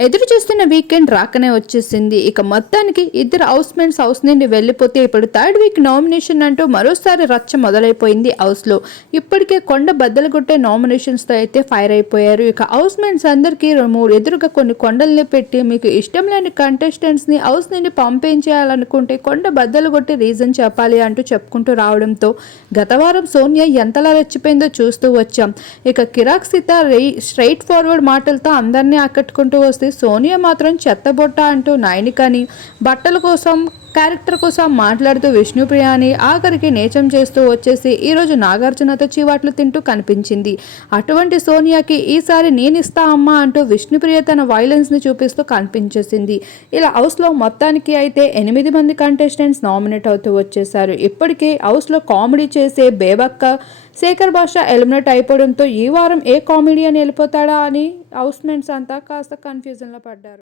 ఎదురు చూస్తున్న వీకెండ్ రాకనే వచ్చేసింది. ఇక మొత్తానికి ఇద్దరు హౌస్‌మేట్స్ హౌస్ నుండి వెళ్ళిపోతే ఇప్పుడు థర్డ్ వీక్ నామినేషన్ అంటూ మరోసారి రచ్చ మొదలైపోయింది హౌస్‌లో. ఇప్పటికే కొండ బద్దలు కొట్టే నామినేషన్స్‌తో అయితే ఫైర్ అయిపోయారు. ఇక హౌస్‌మేట్స్ అందరికీ ఎదురుగా కొన్ని కొండల్ని పెట్టి మీకు ఇష్టం లేని కంటెస్టెంట్స్‌ని హౌస్ నుండి పంపించేయాలనుకుంటే కొండ బద్దలు కొట్టి రీజన్ చెప్పాలి అంటూ చెప్పుకుంటూ రావడంతో గత వారం సోనియా ఎంతలా రెచ్చిపోయిందో చూస్తూ వచ్చాం. ఇక కిరాక్ సీత స్ట్రైట్ ఫార్వర్డ్ మాటలతో అందరినీ ఆకట్టుకుంటూ వస్తే సోనియా మాత్రం చెత్తబొట్ట అంటూ నయనికని బట్టల కోసం క్యారెక్టర్ కోసం మాట్లాడుతూ విష్ణుప్రియని ఆఖరికి నీచం చేస్తూ వచ్చేసి ఈరోజు నాగార్జునతో చీవాట్లు తింటూ కనిపించింది. అటువంటి సోనియాకి ఈసారి నేనిస్తా అమ్మా అంటూ విష్ణుప్రియ తన వైలెన్స్ని చూపిస్తూ కనిపించేసింది. ఇలా హౌస్లో మొత్తానికి అయితే 8 మంది కంటెస్టెంట్స్ నామినేట్ అవుతూ వచ్చేసారు. ఇప్పటికే హౌస్లో కామెడీ చేసే బేబక్క, శేఖర్ భాష ఎలిమినేట్ అయిపోవడంతో ఈ వారం ఏ కామెడియన్ వెళ్ళిపోతాడా అని హౌస్మేట్స్ అంతా కాస్త కన్ఫ్యూజన్లో పడ్డారు.